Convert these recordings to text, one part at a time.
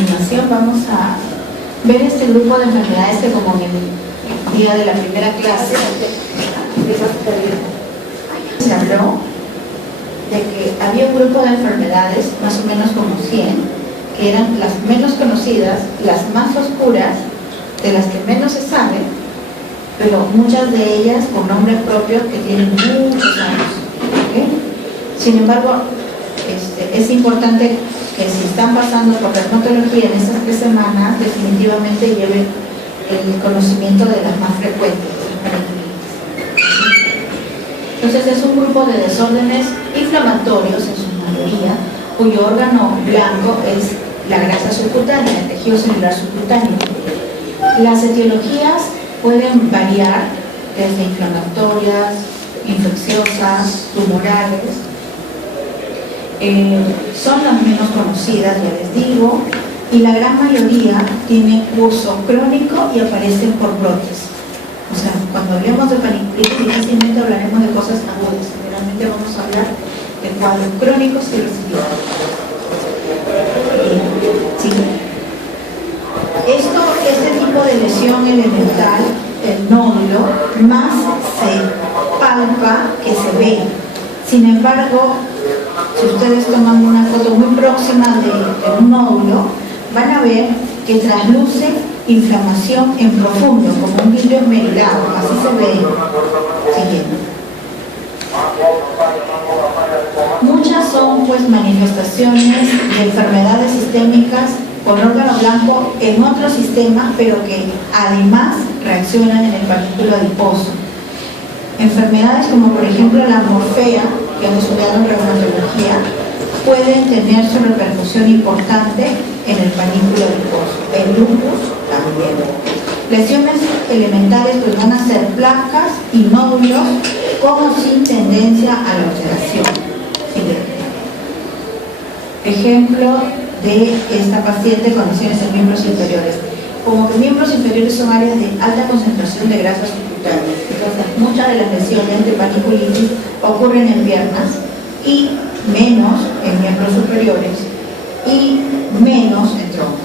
continuación vamos a ver este grupo de enfermedades que, como en el día de la primera clase se habló de que había un grupo de enfermedades, más o menos como 100, que eran las menos conocidas, las más oscuras, de las que menos se sabe, pero muchas de ellas con nombres propios que tienen muchos años. ¿Okay? Sin embargo, es importante que si están pasando por dermatología en estas 3 semanas, definitivamente lleven el conocimiento de las más frecuentes. Entonces es un grupo de desórdenes inflamatorios en su mayoría, cuyo órgano blanco es la grasa subcutánea, el tejido celular subcutáneo. Las etiologías pueden variar desde inflamatorias, infecciosas, tumorales. Son las menos conocidas, ya les digo, y la gran mayoría tienen curso crónico y aparecen por brotes. O sea, cuando hablemos de paniculitis, difícilmente hablaremos de cosas agudas. Generalmente vamos a hablar de cuadros crónicos y residuales. Sí. Este tipo de lesión elemental, el nódulo, más se palpa que se ve. Sin embargo, si ustedes toman una foto muy próxima de un nódulo, van a ver que trasluce inflamación en profundo, como un vidrio esmerilado, así se ve. Siguiendo. Muchas son pues manifestaciones de enfermedades sistémicas con órgano blanco en otros sistemas, pero que además reaccionan en el panículo adiposo. Enfermedades como por ejemplo la morfea, que hemos estudiado en reumatología, pueden tener su repercusión importante en el panículo adiposo. El lupus también. Lesiones elementales pues van a ser placas y nódulos como sin tendencia a la alteración. Ejemplo de esta paciente con lesiones en miembros inferiores. Como que miembros inferiores son áreas de alta concentración de grasa subcutánea. Entonces, muchas de las lesiones de paniculitis ocurren en piernas y menos en miembros superiores y menos en tronco.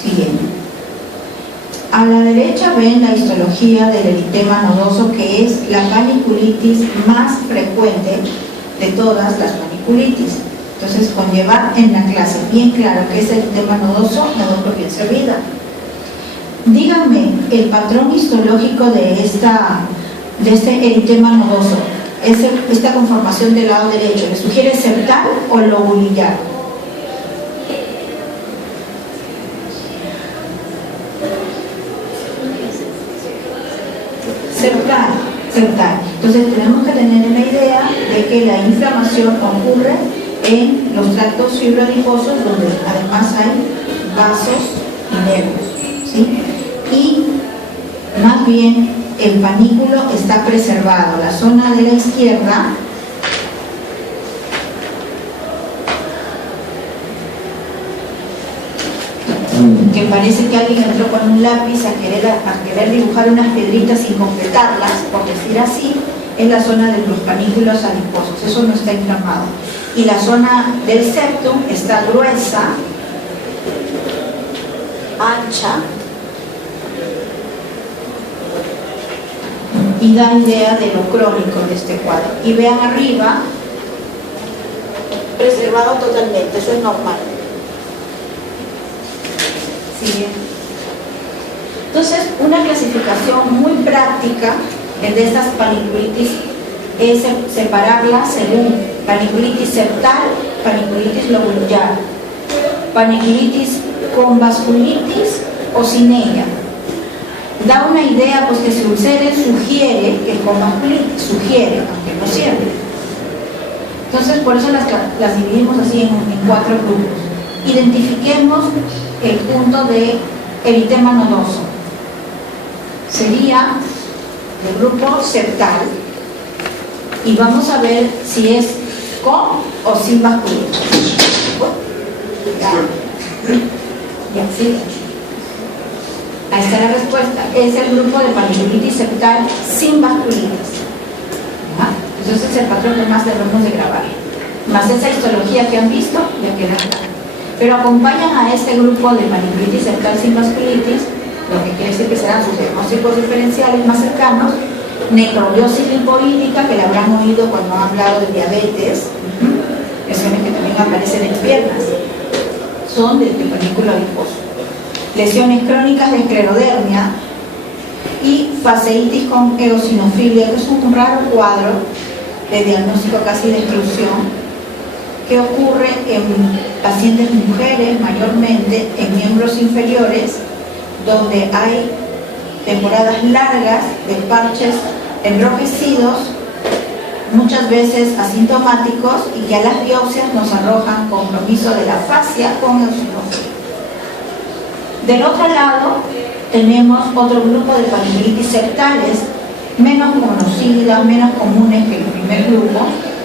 Siguiendo. A la derecha ven la histología del eritema nodoso, que es la paniculitis más frecuente de todas las paniculitis. Entonces, con llevar en la clase bien claro que es el eritema nodoso, me doy por bien servida. Díganme el patrón histológico de este eritema nodoso, esta conformación del lado derecho. ¿Le sugiere septal o lobulillar? Septal. Entonces tenemos que tener una idea de que la inflamación ocurre en los tractos fibroadiposos, donde además hay vasos y nervios, ¿sí? Y más bien el panículo está preservado. La zona de la izquierda que parece que alguien entró con un lápiz a querer dibujar unas piedritas sin completarlas, por decir así, es la zona de los panículos adiposos. Eso no está inflamado. Y la zona del septum está gruesa, ancha, y da idea de lo crónico de este cuadro. Y vean arriba, preservado totalmente, eso es normal. ¿Sigue? Entonces, una clasificación muy práctica de estas paniculitis es separarlas según paniculitis septal, paniculitis lobulillar, paniculitis con vasculitis o sin ella. Da una idea, pues, que si ulceren sugiere que con vasculitis, sugiere, aunque no siempre. Entonces, por eso las dividimos así en 4 grupos. Identifiquemos el punto de eritema nodoso. Sería el grupo septal y vamos a ver si es con o sin vasculitis. Ya, sí. Ahí está la respuesta. Es el grupo de paniculitis septal sin vasculitis. Entonces es el patrón que más debemos de grabar. Más esa histología que han visto, ya queda claro. pero acompañan a este grupo de paniculitis septal sin vasculitis, lo que quiere decir que serán sus diagnósticos diferenciales más cercanos: necrobiosis linfoídica, que le habrán oído cuando han hablado de diabetes, lesiones que también aparecen en piernas, son del panículo adiposo, lesiones crónicas de esclerodermia y fasciitis con eosinofilia, que es un raro cuadro de diagnóstico casi de exclusión que ocurre en pacientes mujeres, mayormente en miembros inferiores, donde hay temporadas largas de parches enrojecidos, muchas veces asintomáticos, y ya las biopsias nos arrojan compromiso de la fascia con eosinofilia. Del otro lado tenemos otro grupo de paniculitis septales menos conocidas, menos comunes que el primer grupo.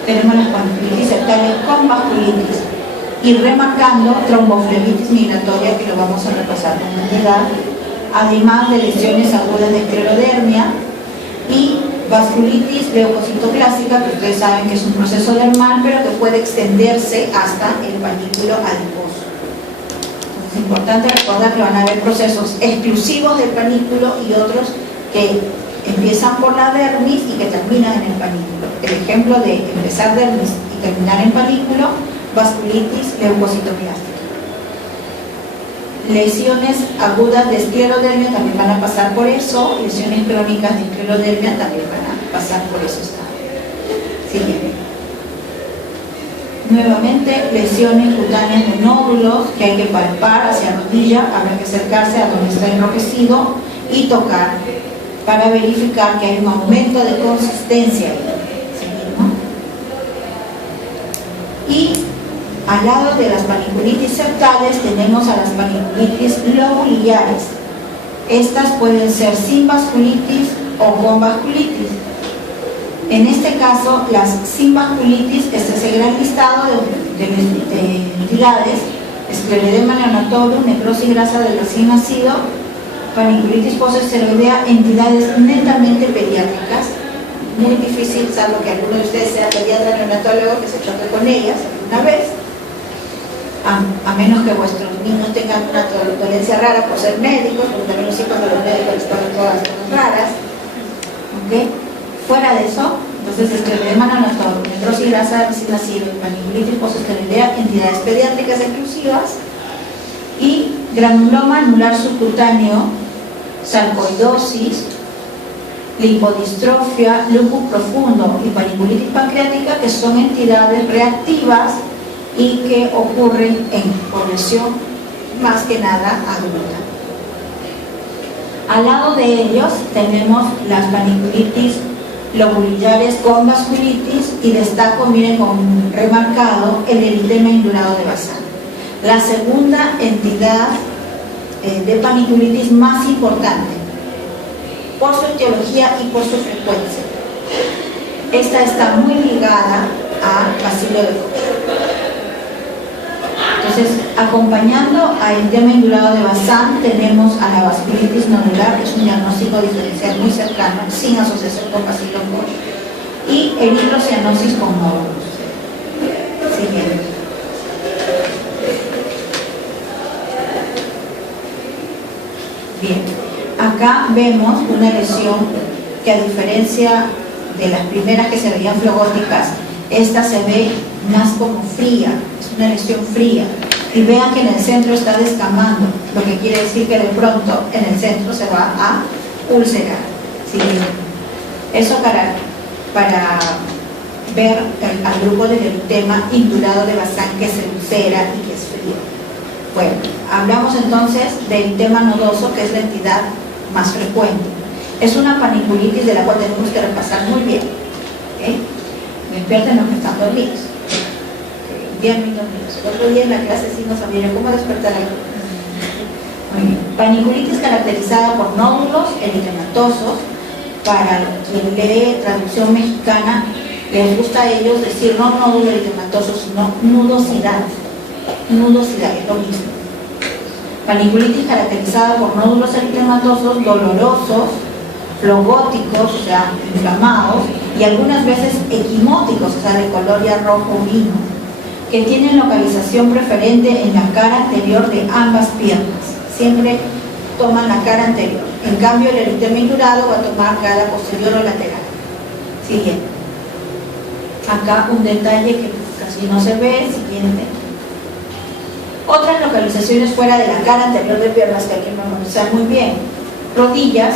Tenemos las paniculitis septales con vasculitis y remarcando tromboflebitis migratoria, que lo vamos a repasar con unidad, además de lesiones agudas de esclerodermia y vasculitis leucocitoclástica, que ustedes saben que es un proceso dermal, pero que puede extenderse hasta el panículo adiposo. Es importante recordar que van a haber procesos exclusivos del panículo y otros que empiezan por la dermis y que terminan en el panículo. El ejemplo de empezar dermis y terminar en panículo: vasculitis leucocitoclástica. Lesiones agudas de esclerodermia también van a pasar por eso, lesiones crónicas de esclerodermia también van a pasar por eso. Siguiente. Nuevamente, lesiones cutáneas de nódulos que hay que palpar hacia rodilla, habrá que acercarse a donde está enrojecido y tocar para verificar que hay un aumento de consistencia. Y al lado de las paniculitis septales tenemos a las paniculitis lobuliares. Estas pueden ser sin vasculitis o con vasculitis. En este caso, las sin vasculitis, este es el gran listado de entidades: escleroderma neonatorum, necrosis grasa del recién nacido, paniculitis posesteroidea, entidades netamente pediátricas. Muy difícil, salvo que alguno de ustedes sea pediatra neonatólogo, que se choque con ellas alguna vez, a menos que vuestros niños tengan una dolencia rara por ser médicos, porque también los hijos de los médicos están todas raras. ¿Okay? Fuera de eso, entonces escleroderma neonatorum, necrosis grasa del recién nacido, paniculitis posesteroidea, entidades pediátricas exclusivas, y granuloma anular subcutáneo, sarcoidosis, lipodistrofia, lupus profundo y paniculitis pancreática, que son entidades reactivas y que ocurren en población más que nada adulta. Al lado de ellos tenemos las paniculitis lobuliares con vasculitis, y destaco, miren, con remarcado el eritema indurado de Bazán, la segunda entidad de paniculitis más importante por su etiología y por su frecuencia. Esta está muy ligada a bacilo de Koch. Entonces, acompañando al eritema indurado de Bazán, tenemos a la vasculitis nodular, que es un diagnóstico diferencial muy cercano, sin asociación con bacilo de Koch, y eritrocianosis con nódulos. Siguiente. Bien, acá vemos una lesión que, a diferencia de las primeras que se veían flogóticas, esta se ve más como fría, es una lesión fría, y vean que en el centro está descamando, lo que quiere decir que de pronto en el centro se va a ulcerar. ¿Sí? Eso para ver al grupo del eritema indurado de Bazán, que se ulcera y que es frío. Bueno, hablamos entonces del eritema nodoso, que es la entidad más frecuente. Es una paniculitis de la cual tenemos que repasar muy bien. ¿Okay? Despierten los que están dormidos. Bien dormidos. El otro día en la clase sí nos sabían cómo despertar a muy bien. Paniculitis caracterizada por nódulos eritematosos. Para quien lee traducción mexicana, les gusta a ellos decir no nódulo eritematoso, sino nudosidad. Nudosidad, es lo mismo. Paniculitis caracterizada por nódulos eritematosos dolorosos, flogóticos, o sea, inflamados, y algunas veces equimóticos, o sea, de color ya rojo vino, que tienen localización preferente en la cara anterior de ambas piernas. Siempre toman la cara anterior. En cambio, el eritema indurado va a tomar cara posterior o lateral. Siguiente. Acá un detalle que casi no se ve. Siguiente. Otras localizaciones fuera de la cara anterior de piernas que hay que memorizar muy bien: rodillas,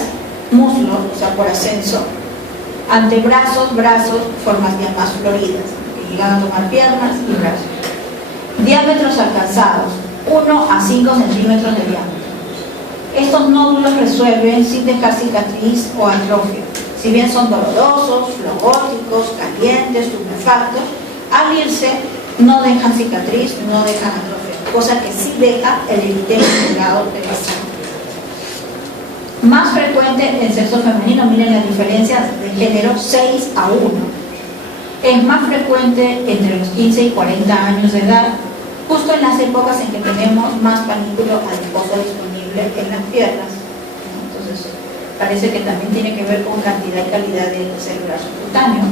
muslos, o sea, por ascenso, antebrazos, brazos, formas ya más floridas, que llegan a tomar piernas y brazos. Diámetros alcanzados, 1 a 5 centímetros de diámetro. Estos nódulos resuelven sin dejar cicatriz o atrofia. Si bien son dolorosos, flogóticos, calientes, tumefactos, al irse no dejan cicatriz, no dejan atrofia, cosa que sí deja el eritema indurado de la sangre. Más frecuente en sexo femenino, miren las diferencias de género, 6 a 1. Es más frecuente entre los 15 y 40 años de edad, justo en las épocas en que tenemos más panículo adiposo disponible en las piernas. Entonces, parece que también tiene que ver con cantidad y calidad de celular subcutáneo.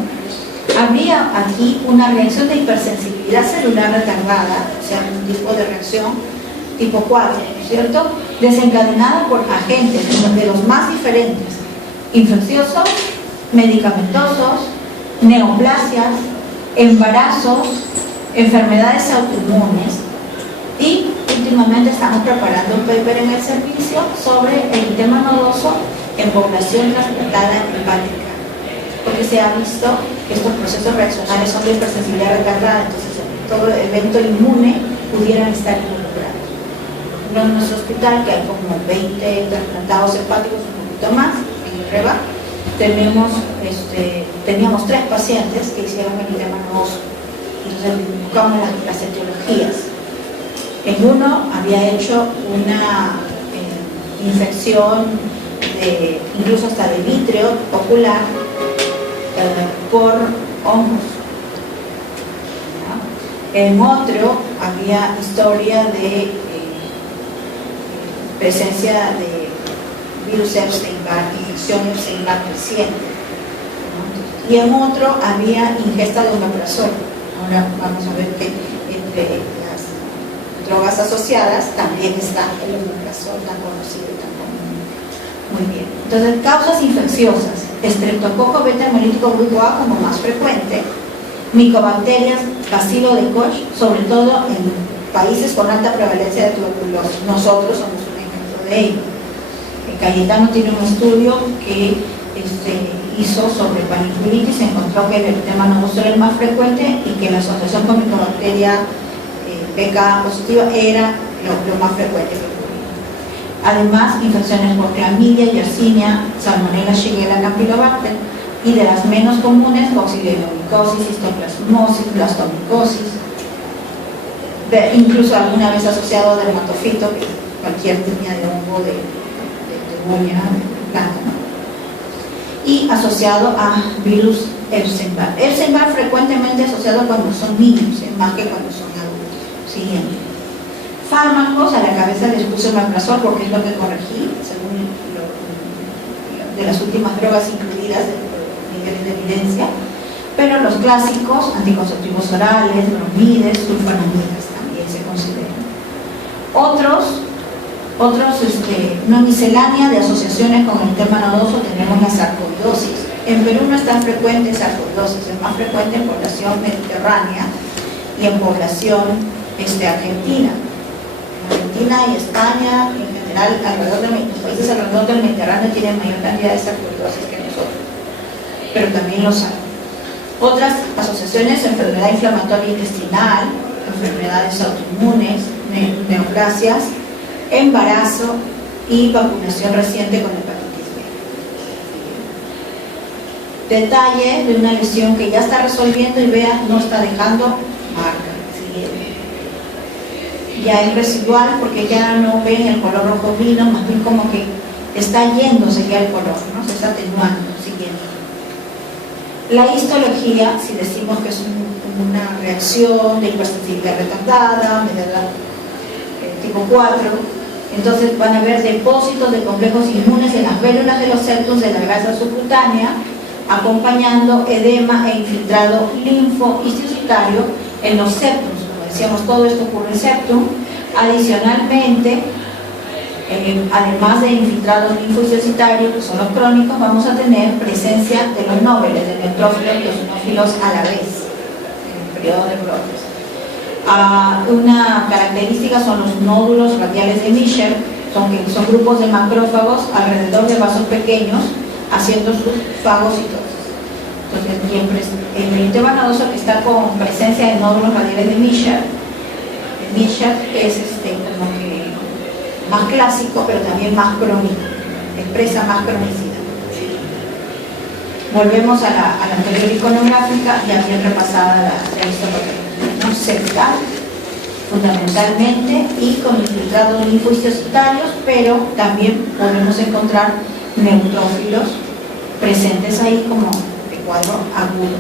Habría aquí una reacción de hipersensibilidad celular retardada, o sea, un tipo de reacción tipo 4, ¿no es cierto?, desencadenada por agentes de los más diferentes: infecciosos, medicamentosos, neoplasias, embarazos, enfermedades autoinmunes. Y últimamente estamos preparando un paper en el servicio sobre el eritema nodoso en población trasplantada hepática, porque se ha visto que estos procesos reaccionarios son de hipersensibilidad retardada, entonces todo evento inmune pudieran estar involucrados. En nuestro hospital, que hay como 20 trasplantados hepáticos, un poquito más, en el REBA, teníamos 3 pacientes que hicieron eritema nodoso. Entonces buscamos las etiologías. En uno había hecho una infección incluso hasta de vítreo ocular por hongos. En otro había historia de presencia de virus Epstein-Barr, infección Epstein-Barr reciente. Y en otro había ingesta de omeprazol. Ahora vamos a ver que entre las drogas asociadas también está el omeprazol, tan conocido y tan común. Muy bien. Entonces, causas infecciosas: estreptococo beta hemolítico grupo A como más frecuente, micobacterias, bacilo de Koch, sobre todo en países con alta prevalencia de tuberculosis. Nosotros somos un ejemplo de ello. Cayetano tiene un estudio que hizo sobre paniculitis, se encontró que el eritema nodoso era el más frecuente y que la asociación con micobacteria PK positiva era lo más frecuente. Además, infecciones por clamidia, yersinia, salmonella, shigella, campylobacter, y de las menos comunes, coccidioidomicosis, histoplasmosis, blastomicosis, incluso alguna vez asociado a dermatofito, que cualquier línea de hongo de uña, planta, ¿no? Y asociado a virus Epstein-Barr. Epstein-Barr frecuentemente asociado cuando son niños, más que cuando son adultos. Siguiente. Fármacos, a la cabeza les puse omeprazol porque es lo que corregí, según de las últimas drogas incluidas de niveles de evidencia. Pero los clásicos, anticonceptivos orales, bromides, sulfonamidas también se consideran. Otros, una miscelánea de asociaciones con el eritema nodoso, tenemos la sarcoidosis. En Perú no es tan frecuente sarcoidosis, es más frecuente en población mediterránea y en población argentina. En Argentina y España, en general, los países alrededor del Mediterráneo tienen mayor cantidad de sarcoidosis que nosotros, pero también los hay. Otras asociaciones: enfermedad inflamatoria intestinal, enfermedades autoinmunes, neoplasias, embarazo y vacunación reciente con hepatitis B. Detalle de una lesión que ya está resolviendo y vean, no está dejando marca. Ya es residual porque ya no ven el color rojo vino, más bien como que está yéndose ya el color, ¿no? Se está atenuando. Siguiente. La histología, si decimos que es una reacción de hipersensibilidad retardada, tipo 4, entonces van a haber depósitos de complejos inmunes en las vénulas de los septos de la grasa subcutánea, acompañando edema e infiltrado linfohistocitario en los septos, decíamos, todo esto ocurre en septum. Adicionalmente, además de infiltrados linfocitários, que son los crónicos, vamos a tener presencia de los nobles, de neutrófilos y eosinófilos a la vez, en el periodo de brotes. Una característica son los nódulos radiales de Michel, son grupos de macrófagos alrededor de vasos pequeños, haciendo sus fagocitos. Entonces, el eritema nodoso que está con presencia de nódulos radiales de Michel es como que más clásico, pero también más crónico, expresa más cronicidad. Volvemos a la anterior iconográfica, ya bien repasada la histopatología, ¿no? Cervical, fundamentalmente, y con infiltrados linfocitários, pero también podemos encontrar neutrófilos presentes ahí como de cuadro agudo.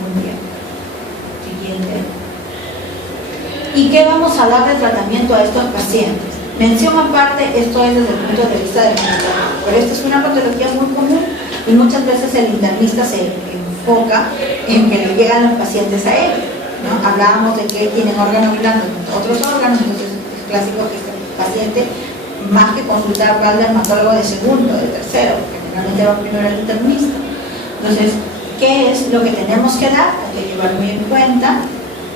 Muy bien. Siguiente. ¿Y qué vamos a dar de tratamiento a estos pacientes? Mención aparte, esto es desde el punto de vista del internista, pero esta es una patología muy común y muchas veces el internista se enfoca en que le llegan los pacientes a él, ¿no? Hablábamos de que tienen órganos blandos, otros órganos, entonces es clásico que este paciente, más que consultar, va al dermatólogo de segundo, de tercero, porque generalmente va primero el internista. Entonces, ¿qué es lo que tenemos que dar? Hay que llevar muy en cuenta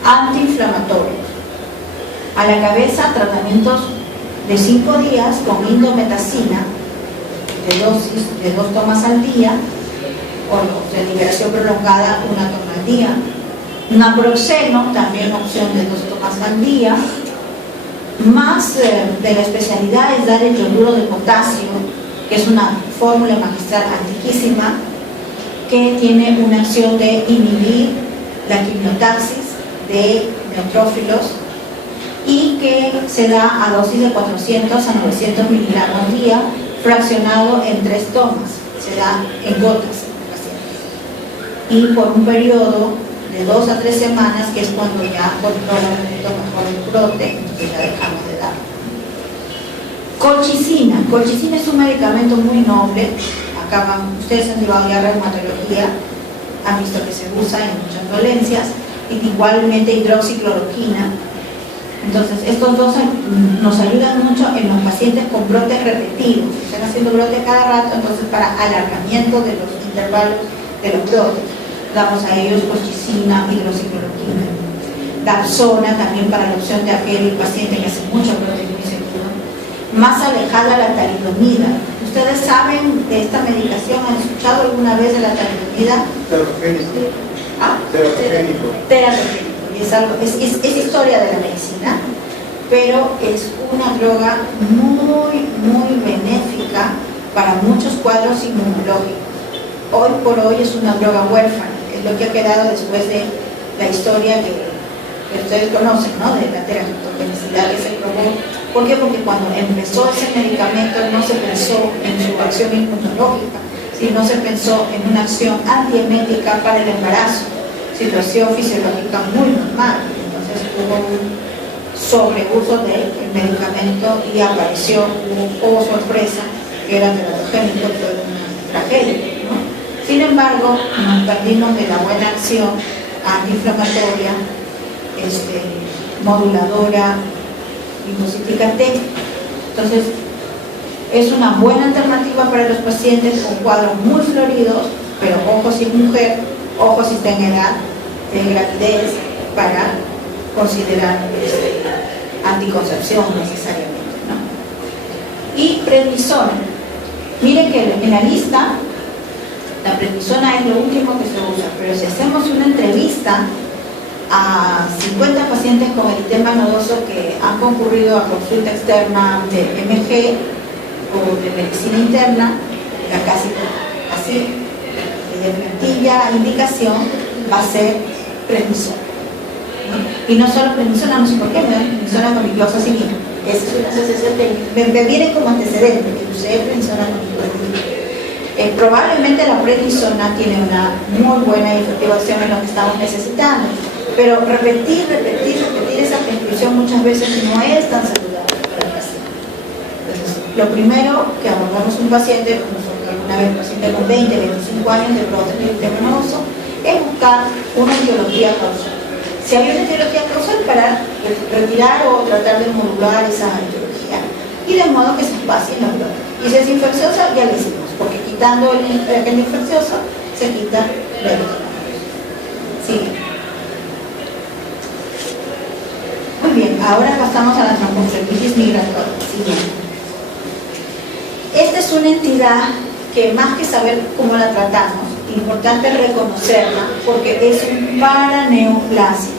antiinflamatorios. A la cabeza, tratamientos de 5 días con indometacina de dosis de 2 tomas al día, o de liberación prolongada, 1 toma al día. Naproxeno, también opción de 2 tomas al día. Más de la especialidad es dar el yoduro de potasio, que es una fórmula magistral antiquísima, que tiene una acción de inhibir la quimiotaxis de neutrófilos y que se da a dosis de 400 a 900 miligramos al día, fraccionado en 3 tomas, se da en gotas en los pacientes. Y por un periodo de 2 a 3 semanas, que es cuando ya controla un poquito mejor el brote, entonces ya dejamos de dar. Colchicina. Colchicina es un medicamento muy noble. Acá ustedes han llevado ya reumatología, han visto que se usa en muchas dolencias, y igualmente hidroxicloroquina. Entonces, estos dos nos ayudan mucho en los pacientes con brotes repetidos, que están haciendo brotes cada rato, entonces para alargamiento de los intervalos de los brotes. Damos a ellos colchicina, hidroxicloroquina. Dapsona también para la opción de aquel paciente que hace mucho brote muy seguro. Más alejada la talidomida. ¿Ustedes saben de esta medicación? ¿Han escuchado alguna vez de la talidomida? Teratogénico. ¿Ah? Teratogénico. Teratogénico. Es historia de la medicina, pero es una droga muy benéfica para muchos cuadros inmunológicos. Hoy por hoy es una droga huérfana, es lo que ha quedado después de la historia que ustedes conocen, ¿no? De la teratogenicidad que se probó. ¿Por qué? Porque cuando empezó ese medicamento no se pensó en su acción inmunológica, sino se pensó en una acción antiemética para el embarazo, situación fisiológica muy normal. Entonces hubo un sobreuso del medicamento y apareció, oh sorpresa, que era teratogénico, fue una tragedia, ¿no? Sin embargo, nos perdimos de la buena acción antiinflamatoria, moduladora, linfocítica T. Entonces, es una buena alternativa para los pacientes con cuadros muy floridos, pero ojo si es mujer, ojo si está en edad de gravidez, para considerar anticoncepción necesariamente, ¿no? Y prednisona. Miren que en la lista la prednisona es lo último que se usa, pero si hacemos una entrevista a 50 pacientes con eritema nodoso que han concurrido a consulta externa de MG o de medicina interna, ya casi así, de plantilla, indicación, va a ser prednisona, ¿no? Y no solo prednisona, no sé por qué, me dan prednisona con miclofosfamida. Esa es una asociación técnica, me viene como antecedente, que usé prednisona con miclofosfamida. Probablemente la prednisona tiene una muy buena y efectiva acción en lo que estamos necesitando, pero repetir esa prescripción muchas veces no es tan saludable para el paciente. Entonces, lo primero que abordamos un paciente, alguna vez un paciente con 20, 25 años de brote de eritema nodoso, es buscar una etiología causal. si había una etiología causal para retirar o tratar de modular esa etiología, y de modo que se espacie en la flora. Y si es infecciosa, ya lo hicimos, porque quitando el agente infeccioso, se quita la eritematosa. Sigue. Muy bien, ahora pasamos a la tromboflebitis migratoria. Siguiente. Esta es una entidad que más que saber cómo la tratamos, importante reconocerla porque es un paraneoplásico.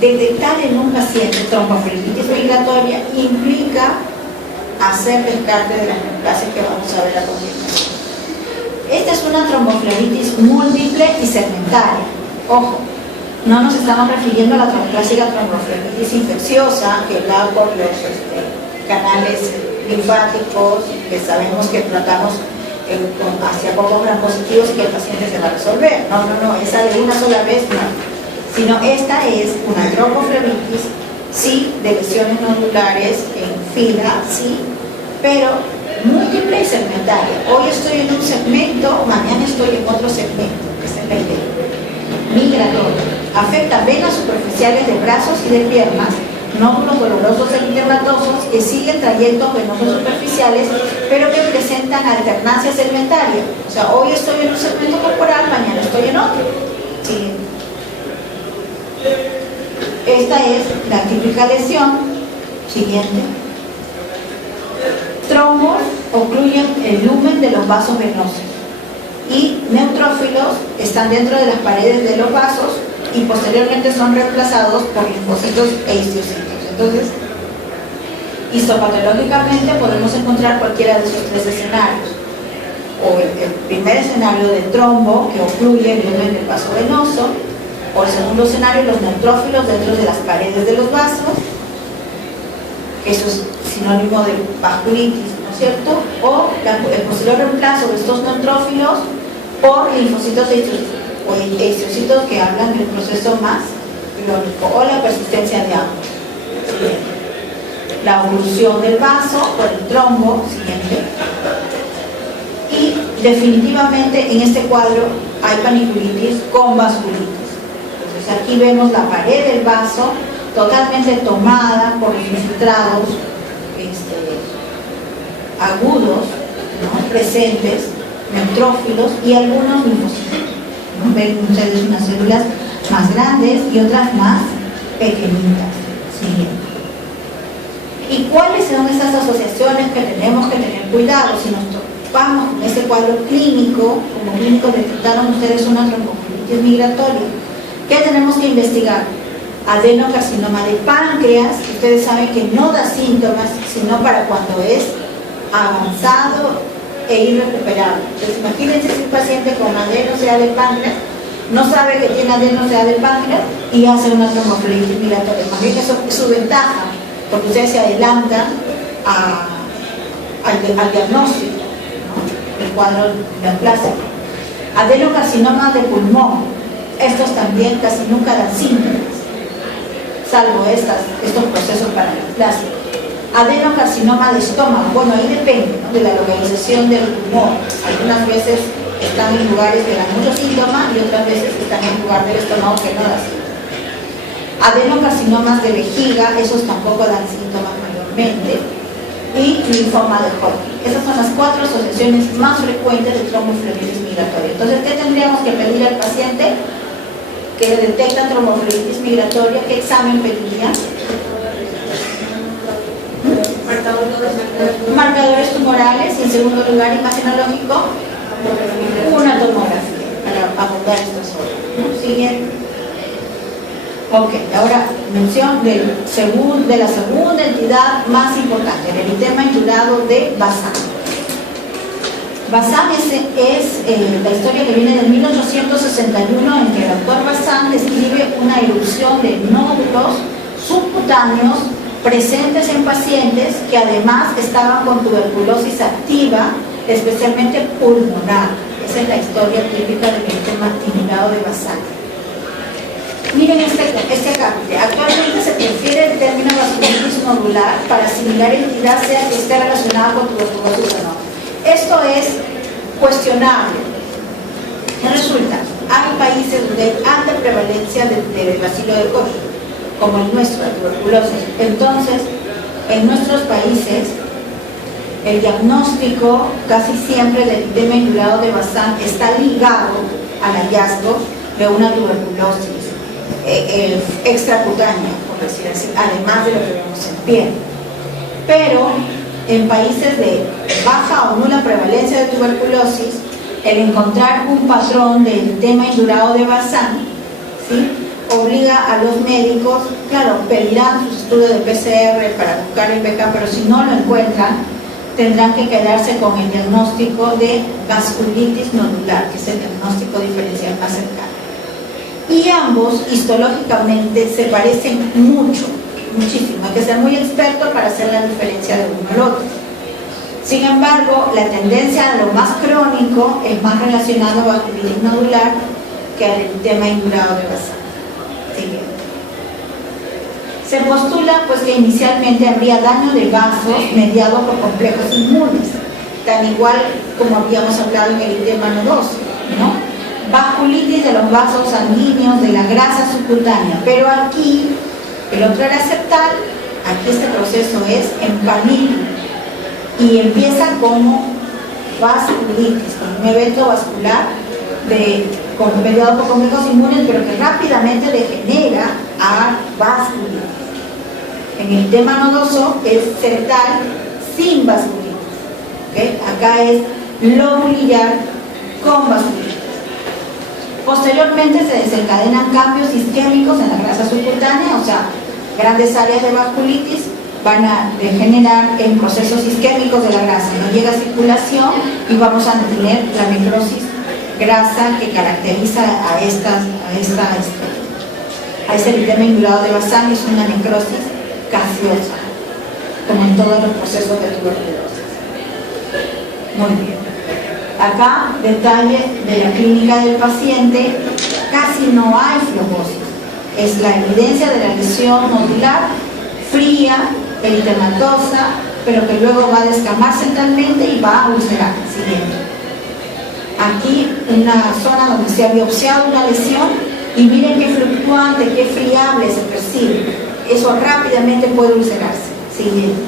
Detectar en un paciente tromboflebitis migratoria implica hacer descarte de las neoplasias que vamos a ver a continuación. Esta es una tromboflebitis múltiple y segmentaria. Ojo, no nos estamos refiriendo a la clásica tromboflebitis infecciosa que va por los canales linfáticos, que sabemos que tratamos hacia pocos gram positivos y que el paciente se va a resolver. No, esa de una sola vez no. Sino esta es una tromboflebitis, sí, de lesiones nodulares en fila, sí, pero múltiple y segmentaria. Hoy estoy en un segmento, mañana estoy en otro segmento, esa es la idea. Migratoria. Afecta venas superficiales de brazos y de piernas, nódulos dolorosos eritematosos que siguen trayectos venosos superficiales, pero que presentan alternancia segmentaria. O sea, hoy estoy en un segmento corporal, mañana estoy en otro. Siguiente. Esta es la típica lesión. Siguiente. Trombos ocluyen el lumen de los vasos venosos y neutrófilos están dentro de las paredes de los vasos y posteriormente son reemplazados por linfocitos e histocitos. Entonces, histopatológicamente podemos encontrar cualquiera de esos tres escenarios. O el primer escenario de trombo que ocluye el lumen del vaso venoso, o el segundo escenario, los neutrófilos dentro de las paredes de los vasos, que eso es sinónimo de vasculitis, ¿no es cierto? O el posterior reemplazo de estos neutrófilos por linfocitos e histocitos que hablan del proceso más crónico, o la persistencia de ambos. La oclusión del vaso por el trombo, siguiente. Y definitivamente en este cuadro hay paniculitis con vasculitis. Entonces aquí vemos la pared del vaso totalmente tomada por los infiltrados agudos, ¿no? Presentes, neutrófilos y algunos linfocitos. ¿No? Ven ustedes unas células más grandes y otras más pequeñitas. Siguiente. ¿Y cuáles son esas asociaciones que tenemos que tener cuidado? Si nos topamos con ese cuadro clínico, como clínico detectaron ustedes una tromboflebitis migratoria, ¿qué tenemos que investigar? Adenocarcinoma de páncreas, ustedes saben que no da síntomas, sino para cuando es avanzado e irrecuperable. Entonces imagínense si un paciente con adeno-CA de páncreas no sabe que tiene adeno-CA de páncreas y hace una tromboflebitis migratoria. Más bien eso es su ventaja, porque ustedes se adelantan al diagnóstico, ¿no? El cuadro neoplásico. Adenocarcinoma de pulmón, estos también casi nunca dan síntomas, salvo estos procesos paraneoplásicos. Adenocarcinoma de estómago, bueno, ahí depende, ¿no? De la localización del tumor. Algunas veces están en lugares que dan muchos síntomas y otras veces están en lugar del estómago que no da síntomas. Adenocarcinomas de vejiga, esos tampoco dan síntomas mayormente. Y linfoma de Hodgkin. Esas son las 4 asociaciones más frecuentes de tromboflebitis migratoria. Entonces, ¿qué tendríamos que pedir al paciente que detecta tromboflebitis migratoria? ¿Qué examen pediría? Marcadores tumorales y, en segundo lugar, imagenológico, una tomografía para abordar estas zonas. Siguiente. Ok, ahora mención de la segunda entidad más importante, el eritema indurado de Bazán. Bazán es la historia que viene del 1861, en que el doctor Bazán describe una erupción de nódulos subcutáneos presentes en pacientes que además estaban con tuberculosis activa, especialmente pulmonar. Esa es la historia típica del eritema indurado de Bazán. Miren este acápite. Actualmente se prefiere el término vasculitis nodular para asimilar entidad sea que esté relacionada con tuberculosis o no. Esto es cuestionable. ¿Qué resulta? hay países donde hay alta prevalencia de bacilo de Koch, como el nuestro, la tuberculosis. Entonces, en nuestros países, el diagnóstico casi siempre del tema indurado de Bazán está ligado al hallazgo de una tuberculosis extracutánea, por decir así, además de lo que vemos en piel. Pero en países de baja o nula prevalencia de tuberculosis, el encontrar un patrón del tema indurado de Bazán, ¿sí?, obliga a los médicos, claro, pedirán sus estudios de PCR para buscar el BK, pero si no lo encuentran, tendrán que quedarse con el diagnóstico de vasculitis nodular, que es el diagnóstico diferencial más cercano. Y ambos, histológicamente, se parecen mucho, muchísimo. Hay que ser muy experto para hacer la diferencia de uno al otro. Sin embargo, la tendencia a lo más crónico es más relacionado a vasculitis nodular que al tema indurado de Bazán. Se postula pues que inicialmente habría daño de vasos mediado por complejos inmunes, tan igual como habíamos hablado en el edema nodoso, ¿no? Vasculitis de los vasos sanguíneos, de la grasa subcutánea, pero aquí el otro era septal, aquí este proceso es en panil y empieza como vasculitis, con un evento vascular mediado por complejos inmunes, pero que rápidamente degenera a vasculitis. En el tema nodoso es septal sin vasculitis, ¿okay? Acá es lobulillar con vasculitis. Posteriormente se desencadenan cambios isquémicos en la grasa subcutánea, o sea, grandes áreas de vasculitis van a degenerar en procesos isquémicos de la grasa, no llega a circulación y vamos a tener la necrosis grasa que caracteriza a ese eritema indurado de Bazán. Es una necrosis gaseosa, como en todos los procesos de tuberculosis. Muy bien. Acá, detalle de la clínica del paciente, casi no hay flebosis. Es la evidencia de la lesión nodular, fría, eritematosa, pero que luego va a descamar centralmente y va a ulcerar. Siguiente. Aquí una zona donde se ha biopsiado una lesión y miren qué fluctuante, qué friable se percibe. Eso rápidamente puede ulcerarse. Siguiente.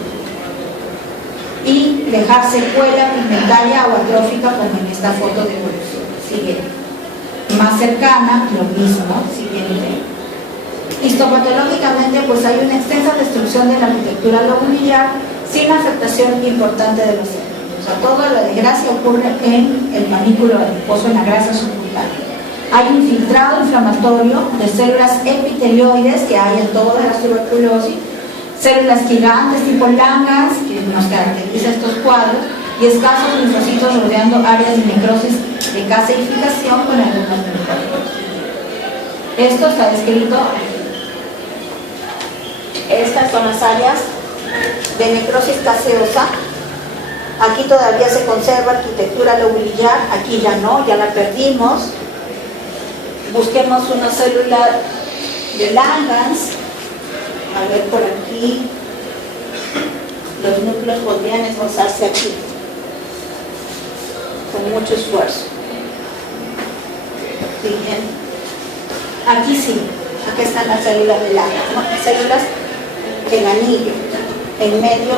Y dejar secuela pigmentaria o atrófica como en esta foto de evolución. Siguiente. Más cercana, lo mismo. Siguiente. Histopatológicamente pues hay una extensa destrucción de la arquitectura lobulillar sin afectación importante de los órganos. O sea, toda la desgracia ocurre en el manípulo adiposo, en la grasa subcutánea. Hay un filtrado inflamatorio de células epitelioides que hay en todas las tuberculosis, células gigantes tipo Langhans, que nos caracteriza estos cuadros, y escasos linfocitos rodeando áreas de necrosis de caseificación con algunos linfocitos. Esto está descrito. Estas son las áreas de necrosis caseosa. Aquí todavía se conserva arquitectura lobulillar, aquí ya no, ya la perdimos. Busquemos una célula de Langhans. A ver, por aquí los núcleos podrían esbozarse aquí con mucho esfuerzo. Bien. Aquí sí, aquí están las células de Langhans, ¿no? Células en anillo, en medio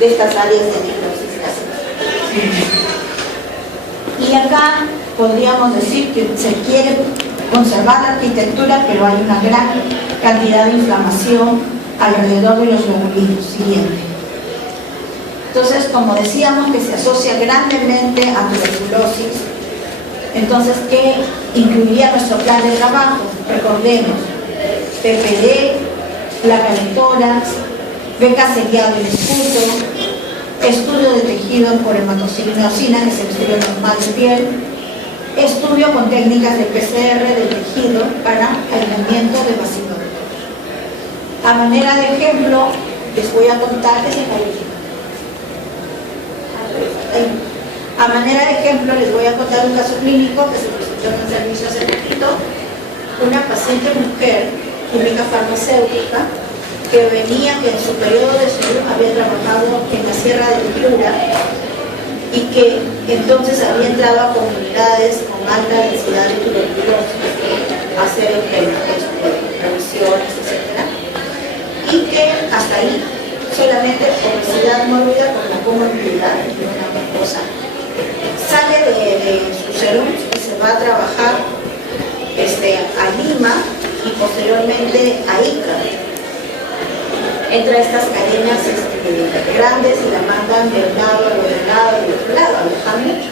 de estas áreas de necrosis gaseosa. Y acá podríamos decir que se quiere conservar la arquitectura, pero hay una gran cantidad de inflamación alrededor de los lobulitos. Siguiente. Entonces, como decíamos que se asocia grandemente a tuberculosis, entonces, ¿qué incluiría nuestro plan de trabajo? Recordemos, PPD, placa de tórax, beca sellado en escudo, estudio de tejido por hematocinosina, que es el estudio normal de piel, estudio con técnicas de PCR de tejido para aislamiento de bacilo de Koch. A manera de ejemplo, les voy a contar que se califica. A manera de ejemplo, les voy a contar un caso clínico que se presentó en el servicio hace poquito. Una paciente mujer, química farmacéutica, que venía, que en su periodo de salud había trabajado en la Sierra de Piura y que entonces había entrado a comunidades con alta densidad de tuberculosis, hacer revisiones, etc. Y que hasta ahí solamente obesidad mórbida con la comorbilidad de una cosa. Sale de su salud y se va a trabajar a Lima y posteriormente a Ica. Entra estas cadenas grandes y la mandan de un lado a otro lado, a viajar mucho.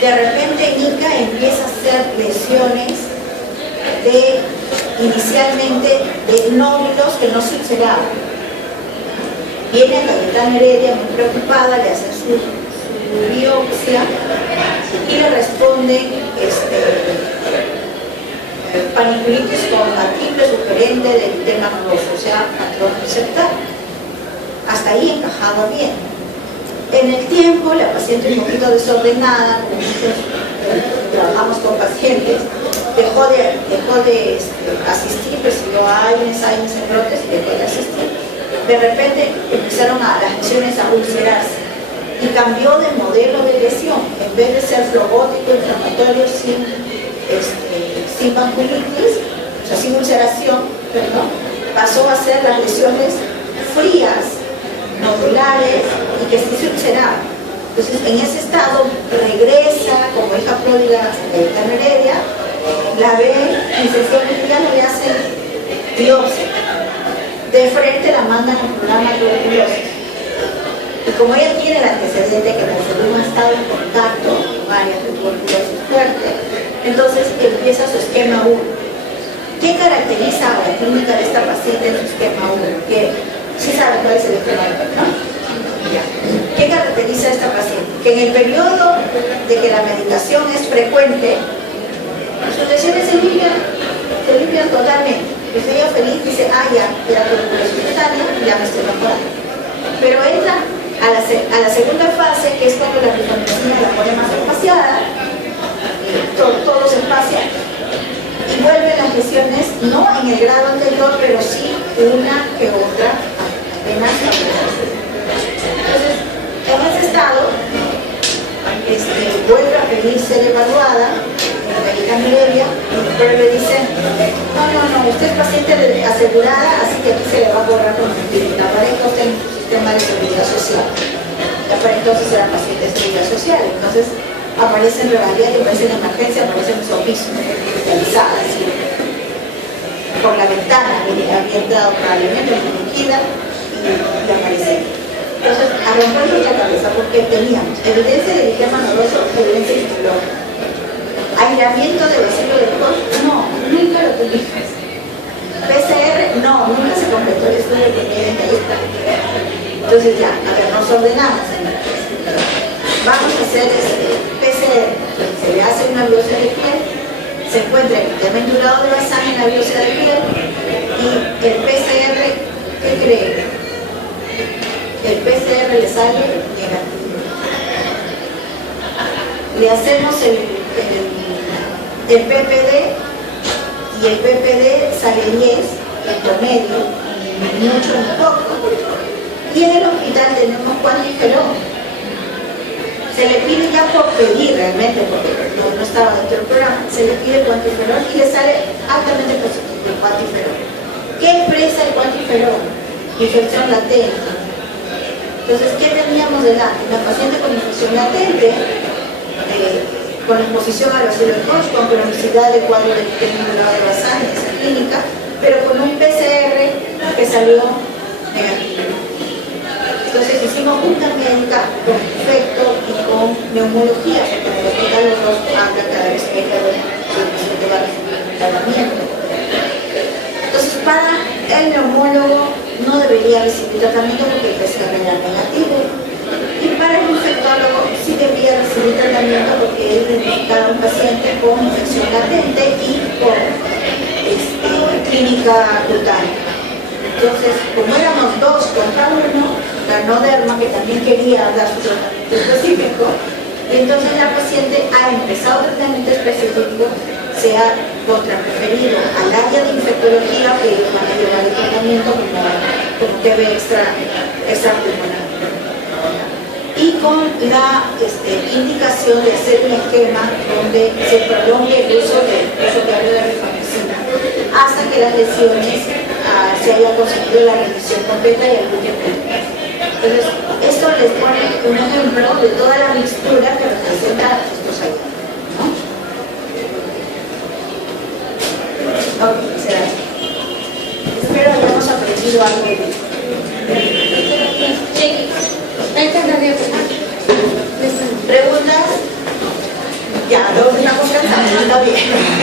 De repente en Ica empieza a hacer lesiones inicialmente de nódulos que no se ulceraban. Viene a Cayetano Heredia muy preocupada, le hacen su biopsia y le responden paniculitis con la triple sugerente del tema nodoso, o sea, patrón receptor. Hasta ahí encajaba bien. En el tiempo, la paciente un poquito desordenada, como muchos trabajamos con pacientes, dejó de asistir, recibió años en prótesis y dejó de asistir. De repente empezaron las lesiones a ulcerarse y cambió de modelo de lesión. En vez de ser flebótico, inflamatorio, sin panculitis, o sea, sin ulceración, perdón, pasó a ser las lesiones frías, nodulares y que sí se ulceraban. Entonces, en ese estado, regresa como hija pródiga a Cayetano Heredia, la ve y sencillamente ya no le hacen biopsia. De frente la mandan al programa de tuberculosis. Y como ella tiene el antecedente que la salud ha estado en contacto con áreas de tuberculosis fuerte, entonces empieza su esquema 1. ¿Qué caracteriza a la clínica de esta paciente en su esquema 1? Que sí saben cuál es el esquema 1, ¿no? Ya. ¿Qué caracteriza a esta paciente? Que en el periodo de que la medicación es frecuente, sus lesiones se limpian totalmente. Pues ella feliz dice, ya, la tuberculosis cutánea, ya me estoy mejorando. Pero entra a la segunda fase, que es cuando la rifampicina la pone más espaciada, todo se espacia, y vuelven las lesiones, no en el grado anterior, pero sí una que otra, apenas. Entonces, en ese estado, vuelve a pedir ser evaluada en la Cayetano Heredia, pero le dicen, no, usted es paciente asegurada, así que aquí se le va a borrar con la aparezca usted en su sistema de seguridad social. Ya para entonces era paciente de seguridad social, entonces aparece en revalía y aparece en emergencia, aparece en su piso, especializada, así. Por la ventana había entrado probablemente en liquida y aparece. Entonces, a romper la cabeza, porque teníamos evidencia de edema nodoso, evidencia histológica. Aislamiento de vacío del costo, no, nunca lo tuvimos. PCR, no, nunca se completó el estudio que tiene que ir. Entonces ya, a ver, nos ordenamos. Vamos a hacer PCR, se le hace una biopsia de piel, se encuentra el tema indurado de la sangre en la biopsia de piel y el PCR, ¿qué cree? El PCR le sale negativo. Le hacemos el PPD y el PPD sale 10 en promedio, ni mucho ni poco. Y en el hospital tenemos cuantiferol. Se le pide ya por pedir realmente, porque no estaba dentro del programa, se le pide el cuantiferol y le sale altamente positivo el cuantiferol. ¿Qué expresa el cuantiferol? Infección latente. Entonces, ¿qué teníamos delante? La paciente con infección latente, con exposición al bacilo de Koch, con cronicidad de cuadro de indurado de la sangre, esa clínica, pero con un PCR que salió negativo. Entonces hicimos junta médica con infecto y con neumología, porque en el hospital los dos hablan cada vez que hay servicio de tratamiento. Entonces, para el neumólogo no debería recibir tratamiento porque el PCR era negativo. Y para el infectólogo sí debería recibir tratamiento porque él identificaba a un paciente con infección latente y con clínica cutánea. Entonces, como éramos dos contra uno, la Noderma, que también quería dar su tratamiento específico, y entonces la paciente ha empezado tratamiento específico, se ha contrapreferido al área de infectología, que ellos van a llevar el tratamiento como TV extrapulmonar. Y y con la indicación de hacer un esquema donde se prolongue el uso de la rifamicina hasta que las lesiones se haya conseguido la remisión completa y el buque clínico. Entonces, esto les pone un ejemplo de toda la mixtura que representa estos hallazgos, ¿no? Ok, será. Espero hayamos aprendido algo de esto. ¿Preguntas? Ya, no estamos cansados, está bien.